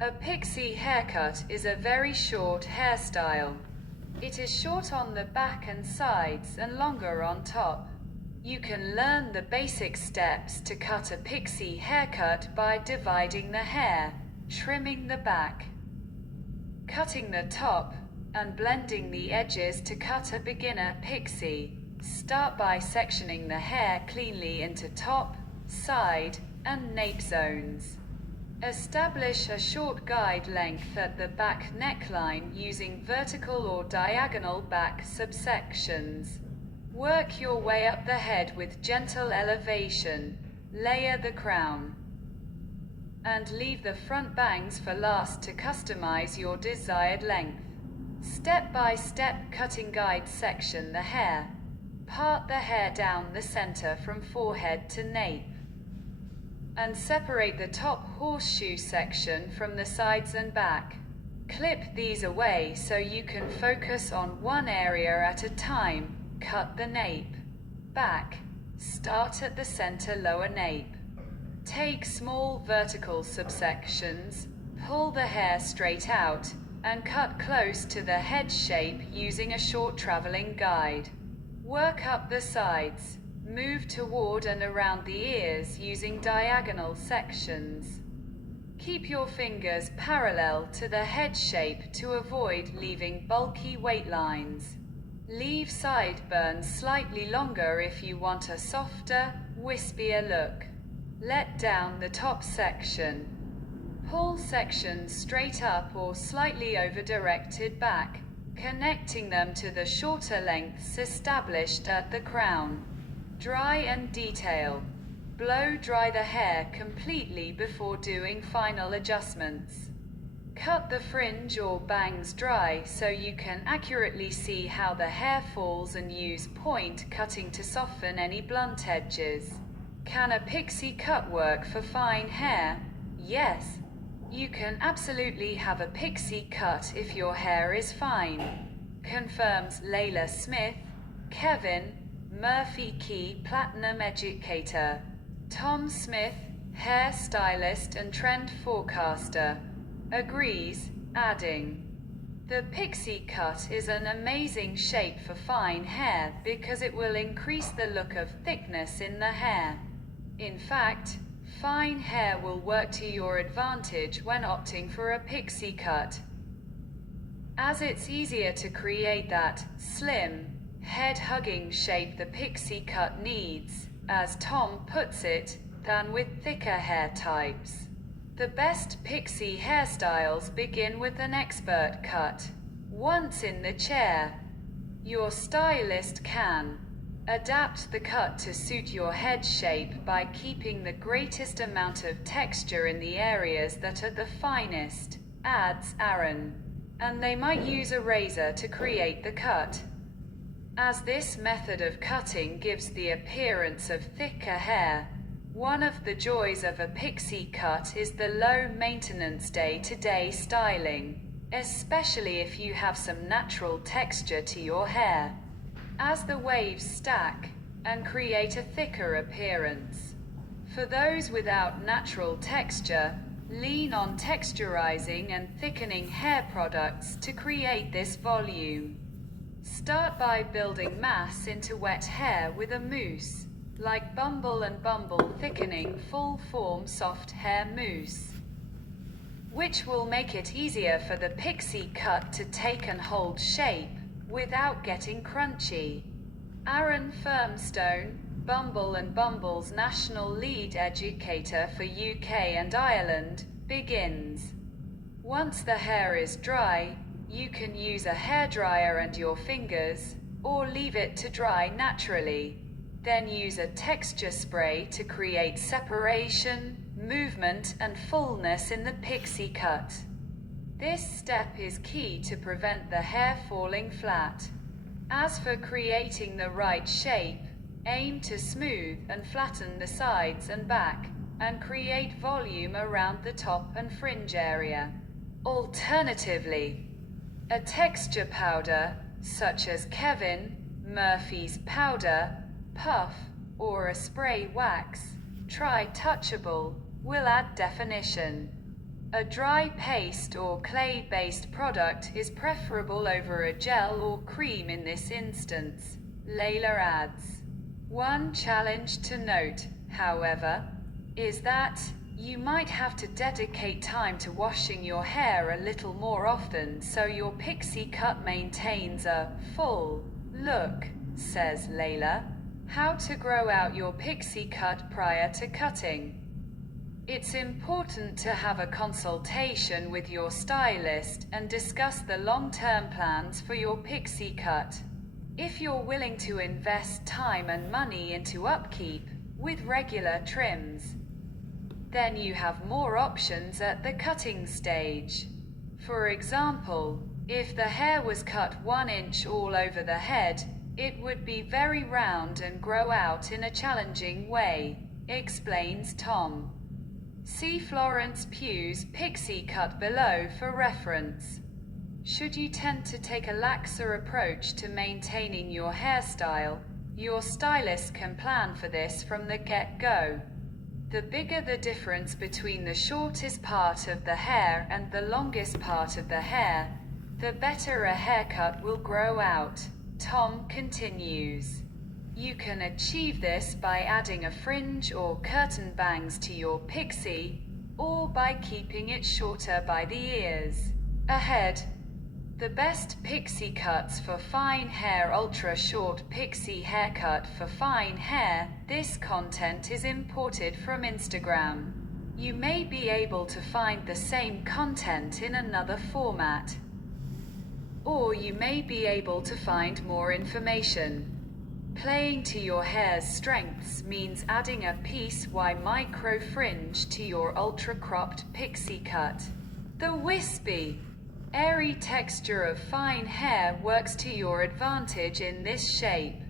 A pixie haircut is a very short hairstyle. It is short on the back and sides and longer on top. You can learn the basic steps to cut a pixie haircut by dividing the hair, trimming the back, cutting the top, and blending the edges to cut a beginner pixie. Start by sectioning the hair cleanly into top, side, and nape zones. Establish a short guide length at the back neckline using vertical or diagonal back subsections. Work your way up the head with gentle elevation. Layer the crown. And leave the front bangs for last to customize your desired length. Step-by-step cutting guide section the hair. Part the hair down the center from forehead to nape. And separate the top horseshoe section from the sides and back. Clip these away so you can focus on one area at a time. Cut the nape. Back. Start at the center lower nape. Take small vertical subsections, pull the hair straight out, and cut close to the head shape using a short traveling guide. Work up the sides. Move toward and around the ears using diagonal sections. Keep your fingers parallel to the head shape to avoid leaving bulky weight lines. Leave sideburns slightly longer if you want a softer, wispier look. Let down the top section. Pull sections straight up or slightly over-directed back, connecting them to the shorter lengths established at the crown. Dry and detail. Blow dry the hair completely before doing final adjustments. Cut the fringe or bangs dry so you can accurately see how the hair falls and use point cutting to soften any blunt edges. Can a pixie cut work for fine hair? Yes. You can absolutely have a pixie cut if your hair is fine. Confirms Layla Smith, Kevin, Murphy Key Platinum Educator, Tom Smith, hair stylist and trend forecaster, agrees, adding, "The pixie cut is an amazing shape for fine hair because it will increase the look of thickness in the hair. In fact, fine hair will work to your advantage when opting for a pixie cut, as it's easier to create that slim, head-hugging shape the pixie cut needs, as Tom puts it, than with thicker hair types. The best pixie hairstyles begin with an expert cut. Once in the chair, your stylist can adapt the cut to suit your head shape by keeping the greatest amount of texture in the areas that are the finest," adds Aaron. And they might use a razor to create the cut, as this method of cutting gives the appearance of thicker hair. One of the joys of a pixie cut is the low maintenance day-to-day styling, especially if you have some natural texture to your hair, as the waves stack and create a thicker appearance. For those without natural texture, lean on texturizing and thickening hair products to create this volume. Start by building mass into wet hair with a mousse, like Bumble and Bumble thickening full-form soft hair mousse, which will make it easier for the pixie cut to take and hold shape without getting crunchy. Aaron Firmstone, Bumble and Bumble's national lead educator for UK and Ireland, begins. Once the hair is dry, you can use a hairdryer and your fingers, or leave it to dry naturally. Then use a texture spray to create separation, movement, and fullness in the pixie cut. This step is key to prevent the hair falling flat. As for creating the right shape, aim to smooth and flatten the sides and back, and create volume around the top and fringe area. Alternatively, a texture powder, such as Kevin Murphy's powder, puff, or a spray wax, try touchable, will add definition. A dry paste or clay-based product is preferable over a gel or cream in this instance, Layla adds. One challenge to note, however, is that you might have to dedicate time to washing your hair a little more often so your pixie cut maintains a full look, says Layla. How to grow out your pixie cut prior to cutting. It's important to have a consultation with your stylist and discuss the long-term plans for your pixie cut. If you're willing to invest time and money into upkeep with regular trims, then you have more options at the cutting stage. For example, if the hair was cut 1 inch all over the head, it would be very round and grow out in a challenging way, explains Tom. See Florence Pugh's Pixie cut below for reference. Should you tend to take a laxer approach to maintaining your hairstyle, your stylist can plan for this from the get-go. The bigger the difference between the shortest part of the hair and the longest part of the hair, the better a haircut will grow out, Tom continues. You can achieve this by adding a fringe or curtain bangs to your pixie, or by keeping it shorter by the ears. Ahead. The best pixie cuts for fine hair. Ultra short pixie haircut for fine hair. This content is imported from Instagram. You may be able to find the same content in another format. Or you may be able to find more information. Playing to your hair's strengths means adding a piece Y micro fringe to your ultra-cropped pixie cut. The wispy, airy texture of fine hair works to your advantage in this shape.